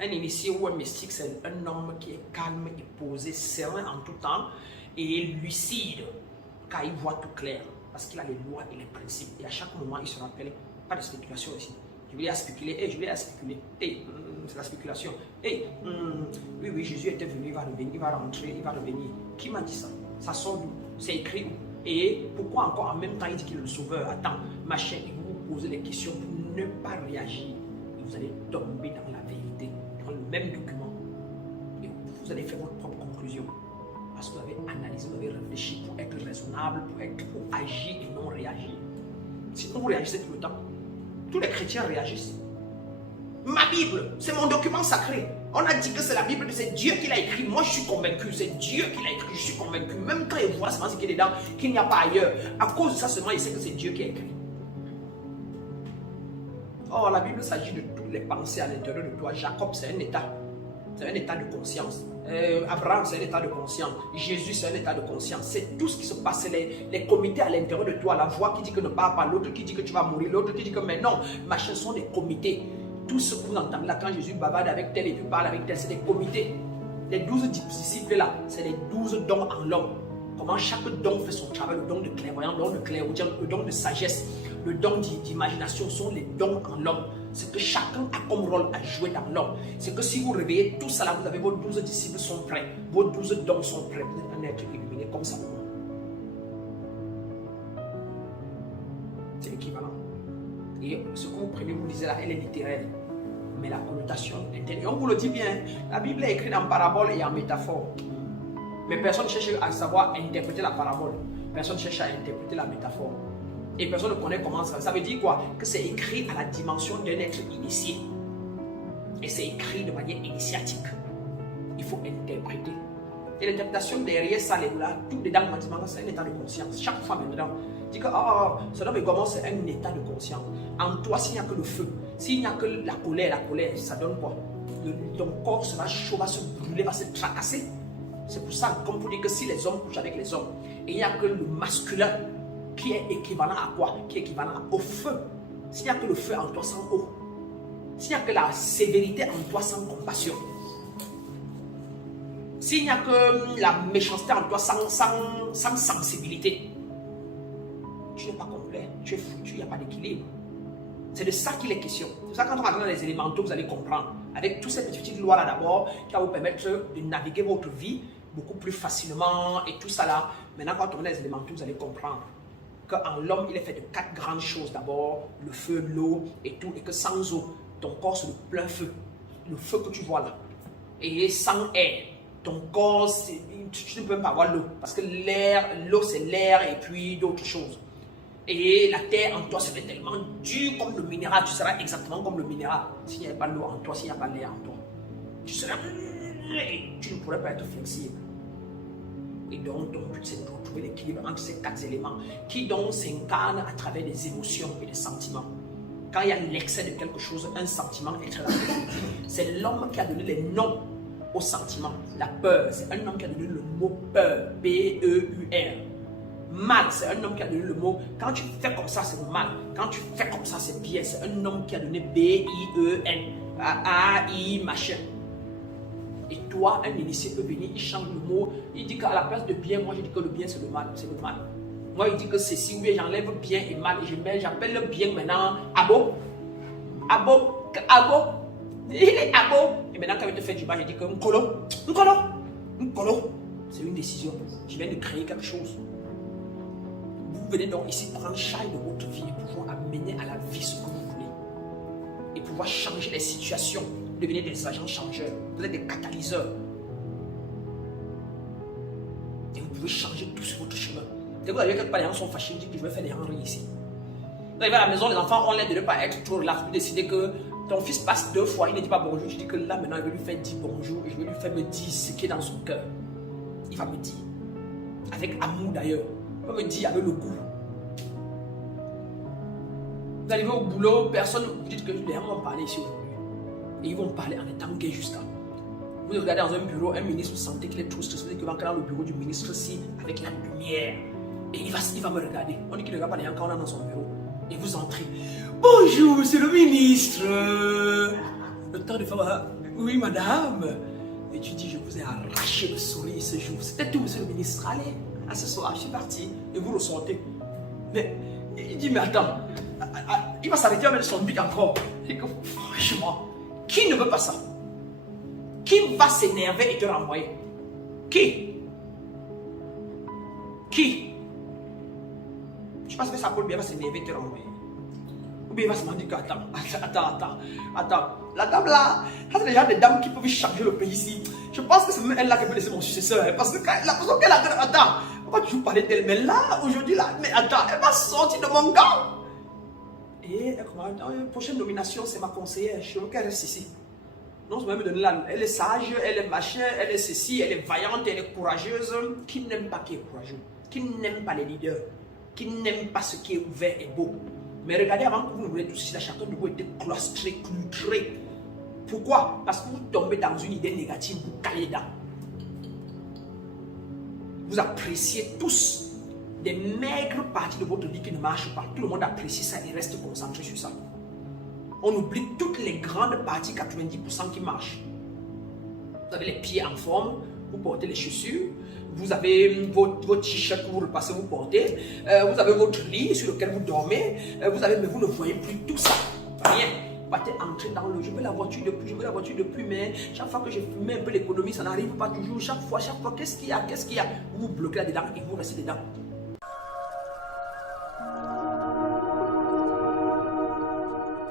Un initié ou un mystique, c'est un homme qui est calme et posé, serein en tout temps et lucide, car il voit tout clair, parce qu'il a les lois et les principes. Et à chaque moment, il se rappelle, pas de spéculation ici. Je voulais spéculer, je voulais spéculer. C'est la spéculation. Oui, Jésus était venu, il va revenir, il va rentrer, il va revenir. Qui m'a dit ça? Ça sort d'où? C'est écrit où? Et pourquoi encore en même temps il dit qu'il est le sauveur? Attends, machin, et vous vous posez des questions pour ne pas réagir. Et vous allez tomber dans la vérité, dans le même document. Et vous allez faire votre propre conclusion. Parce que vous avez analysé, vous avez réfléchi pour être raisonnable, pour agir et non réagir. Sinon vous réagissez tout le temps. Tous les chrétiens réagissent. Ma Bible, c'est mon document sacré. On a dit que c'est la Bible, c'est Dieu qui l'a écrit. Moi, je suis convaincu, c'est Dieu qui l'a écrit. Je suis convaincu. Même quand il voit seulement ce qui est dedans, qu'il n'y a pas ailleurs. À cause de ça seulement, il sait que c'est Dieu qui a écrit. Oh, la Bible s'agit de toutes les pensées à l'intérieur de toi. Jacob, c'est un état. C'est un état de conscience. Abraham, c'est un état de conscience. Jésus, c'est un état de conscience. C'est tout ce qui se passe. C'est les comités à l'intérieur de toi. La voix qui dit que ne parle pas, l'autre qui dit que tu vas mourir, l'autre qui dit que mais non. Machin, sont des comités. Tout ce que vous entendez là, quand Jésus bavarde avec tel et puis parle avec tel, c'est des comités. Les 12 disciples là, c'est les 12 dons en l'homme. Comment chaque don fait son travail, le don de clairvoyance, le don de clairaudience, le don de sagesse, le don d'imagination sont les dons en l'homme. C'est que chacun a comme rôle à jouer dans l'homme. C'est que si vous réveillez tout ça là, vous avez vos 12 disciples sont prêts, vos 12 dons sont prêts. Vous êtes un être illuminé comme ça. C'est l'équivalent. Et ce que vous prenez, vous lisez là, elle est littéraire. Mais la connotation est telle. Et on vous le dit bien, la Bible est écrite en parabole et en métaphore. Mais personne ne cherche à savoir interpréter la parabole. Personne ne cherche à interpréter la métaphore. Et personne ne connaît comment ça. Ça veut dire quoi? Que c'est écrit à la dimension d'un être initié. Et c'est écrit de manière initiatique. Il faut interpréter. Et l'interprétation derrière ça, tout dedans, c'est un état de conscience. Chaque fois maintenant, dit que Sodome et Gomorrhe, c'est un état de conscience. En toi, s'il n'y a que le feu, s'il n'y a que la colère, ça donne quoi? Ton corps sera chaud, va se brûler, va se tracasser. C'est pour ça, comme pour dire que si les hommes couchent avec les hommes, et il n'y a que le masculin qui est équivalent à quoi? Qui est équivalent au feu. S'il n'y a que le feu en toi sans eau, s'il n'y a que la sévérité en toi sans compassion, s'il n'y a que la méchanceté en toi sans sensibilité, tu n'es pas complet, tu es foutu, il n'y a pas d'équilibre. C'est de ça qu'il est question. C'est pour ça que quand on va dans les élémentaux, vous allez comprendre. Avec toutes ces petites lois là d'abord, qui va vous permettre de naviguer votre vie beaucoup plus facilement et tout ça là. Maintenant, quand on est dans les élémentaux, vous allez comprendre qu'en l'homme, il est fait de 4 grandes choses. D'abord, le feu, l'eau et tout. Et que sans eau, ton corps c'est le plein feu. Le feu que tu vois là. Et sans air, ton corps, tu ne peux même pas avoir l'eau. Parce que l'eau c'est l'air et puis d'autres choses. Et la terre en toi serait tellement dure comme le minéral. Tu seras exactement comme le minéral. S'il n'y avait pas l'eau en toi, s'il n'y a pas l'air en toi. Tu seras... Tu ne pourrais pas être flexible. Et donc, ton but, c'est de retrouver l'équilibre entre ces 4 éléments qui donc s'incarnent à travers des émotions et des sentiments. Quand il y a l'excès de quelque chose, un sentiment est très rapide. C'est l'homme qui a donné les noms aux sentiments. La peur, c'est un homme qui a donné le mot peur. P-E-U-R. Mal, c'est un homme qui a donné le mot. Quand tu fais comme ça, c'est mal. Quand tu fais comme ça, c'est bien. C'est un homme qui a donné B-I-E-N. A-I, machin. Et toi, un initié peut venir, il change le mot. Il dit qu'à la place de bien, moi je dis que le bien c'est le mal. C'est le mal. Moi il dit que c'est si ou bien j'enlève bien et mal. Et j'appelle le bien maintenant abo. Abo. Abo. Il est abo. Et maintenant quand il te fait du mal, je dis que Nkolo. Nkolo. Nkolo. C'est une décision. Je viens de créer quelque chose. Vous venez donc ici prendre charge de votre vie et pouvoir amener à la vie ce que vous voulez. Et pouvoir changer les situations. Devenez des agents changeurs. Vous êtes des catalyseurs. Et vous pouvez changer tout sur votre chemin. Dès que vous arrivez quelque part, les gens sont fâchés, ils disent que je vais faire des henris ici. Vous arrivez à la maison, les enfants ont l'air de ne pas être trop là. Vous décidez que ton fils passe 2 fois, il ne dit pas bonjour. Je dis que là maintenant, je vais lui faire dire bonjour et je vais lui faire me dire ce qui est dans son cœur. Il va me dire. Avec amour d'ailleurs. Il va me dire avec le goût. Vous arrivez au boulot, personne, vous dites que les gens vont parler ici aujourd'hui. Et ils vont parler en étant gays jusqu'à. Vous regardez dans un bureau, un ministre, vous sentez qu'il est trop stressé, qu'il va entrer dans le bureau du ministre-ci avec la lumière. Et il va me regarder. On dit qu'il ne regarde pas les gens quand on est dans son bureau. Et vous entrez. Bonjour, monsieur le ministre. Le temps de faire. Oui, madame. Et tu dis, je vous ai arraché le sourire ce jour. C'était tout, monsieur le ministre. Allez, à ce soir, je suis parti. Et vous le sortez. Mais il dit, mais attends, il va s'arrêter avec son bic encore. Et que, franchement, qui ne veut pas ça? Qui va s'énerver et te renvoyer? Qui? Qui? Je pense que ça peut bien s'énerver et te renvoyer. Ou bien il va se dire attends. La dame là, c'est déjà des dames qui peuvent changer le pays ici. Je pense que c'est même elle là qui peut laisser mon successeur. Parce que la personne qu'elle a, attends, on va toujours parler d'elle. Mais là, aujourd'hui, là, mais attends, elle va sortir de mon gars. Et dans la prochaine nomination, c'est ma conseillère. Je veux qu'elle reste ici. Non, je vais me donner là. Elle est sage, elle est machin, elle est ceci, elle est vaillante, elle est courageuse. Qui n'aime pas qui est courageux? Qui n'aime pas les leaders? Qui n'aime pas ce qui est ouvert et beau? Mais regardez, avant que vous ne voulez tout ceci, chacun de vous était cloîtré, cloutré. Pourquoi? Parce que vous tombez dans une idée négative, vous calez dedans. Vous appréciez tous des maigres parties de votre vie qui ne marchent pas. Tout le monde apprécie ça et reste concentré sur ça. On oublie toutes les grandes parties, 90% qui marchent. Vous avez les pieds en forme, vous portez les chaussures, vous avez votre t-shirt que vous repassez, vous portez, vous avez votre lit sur lequel vous dormez, mais vous ne voyez plus tout ça. Rien. Vous partez entrer dans le je veux la voiture de plus, mais chaque fois que je mets un peu l'économie, ça n'arrive pas toujours. Chaque fois, qu'est-ce qu'il y a? Vous vous bloquez là-dedans et vous restez dedans.